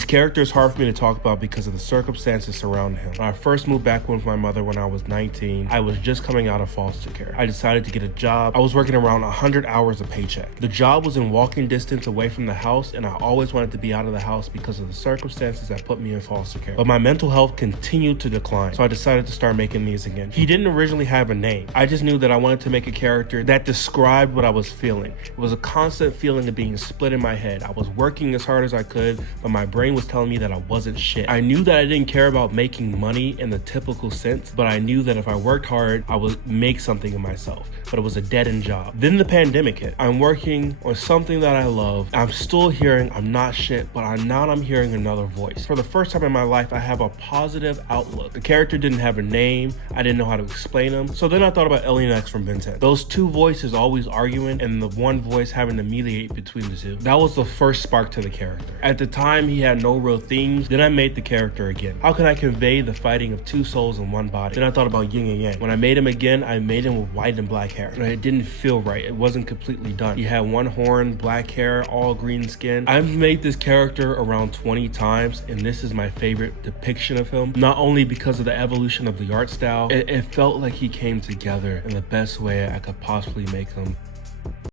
This character is hard for me to talk about because of the circumstances surrounding him. When I first moved back with my mother when I was 19, I was just coming out of foster care. I decided to get a job. I was working around 100 hours a paycheck. The job was in walking distance away from the house, and I always wanted to be out of the house because of the circumstances that put me in foster care. But my mental health continued to decline, so I decided to start making these again. He didn't originally have a name. I just knew that I wanted to make a character that described what I was feeling. It was a constant feeling of being split in my head. I was working as hard as I could, but my brain was telling me that I wasn't shit. I knew that I didn't care about making money in the typical sense, but I knew that if I worked hard, I would make something of myself. But it was a dead-end job. Then the pandemic hit. I'm working on something that I love. I'm still hearing I'm not shit, but I'm hearing another voice. For the first time in my life, I have a positive outlook. The character didn't have a name. I didn't know how to explain him. So then I thought about Alien X from Ben 10. Those two voices always arguing and the one voice having to mediate between the two. That was the first spark to the character. At the time, he had no real themes. Then I made the character again. How can I convey the fighting of two souls in one body? Then I thought about yin and yang. When I made him again, I made him with white and black hair. And it didn't feel right. It wasn't completely done. He had one horn, black hair, all green skin. I've made this character around 20 times, and this is my favorite depiction of him. Not only because of the evolution of the art style, it felt like he came together in the best way I could possibly make him.